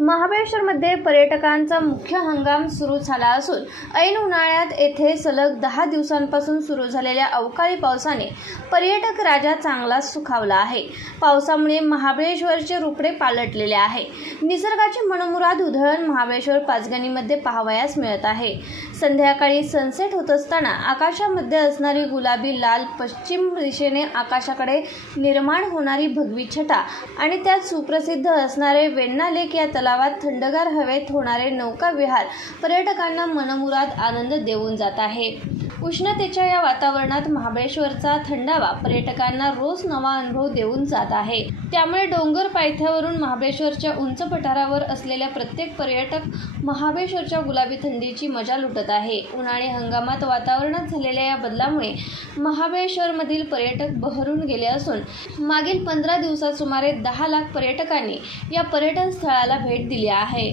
महाबळेश्वरमध्ये पर्यटकांचा मुख्य हंगाम सुरू झाला असून ऐन उन्हाळ्यात येथे सलग 10 दिवसांपासून सुरू झालेल्या अवकाळी पावसाने पर्यटक राजा चांगलाच सुखावला आहे। पावसामुळे महाबळेश्वरचे रूपडे पालटलेले आहे। निसर्गाची मनमुराद उधळण महाबळेश्वर पाचगणीमध्ये पाहावयास मिळत आहे। संध्याकाळी सनसेट होत असताना आकाशामध्ये असणारी गुलाबी लाल पश्चिम दिशेने आकाशाकडे निर्माण होणारी भगवी छटा आणि त्यात सुप्रसिद्ध असणारे वेण्णा लेक या तलावात थंडगार हवेत होणारे नौका विहार पर्यटकांना मनमुराद आनंद देऊन जात आहे। उष्णतेच्या या वातावरणात महाबळेश्वरचा थंडावा पर्यटकांना रोज नवा अनुभव देऊन जात आहे। त्यामुळे डोंगर पायथ्यावरून महाबळेश्वरच्या उंच पठारावर असलेल्या प्रत्येक पर्यटक महाबळेश्वरच्या गुलाबी थंडीची मजा लुटत आहे। उन्हाळी हंगामात वातावरणात झालेल्या या बदलामुळे महाबळेश्वरमधील पर्यटक बहरून गेले असून मागील 15 दिवसात सुमारे 10 लाख पर्यटकांनी या पर्यटन स्थळाला भेट दिली आहे।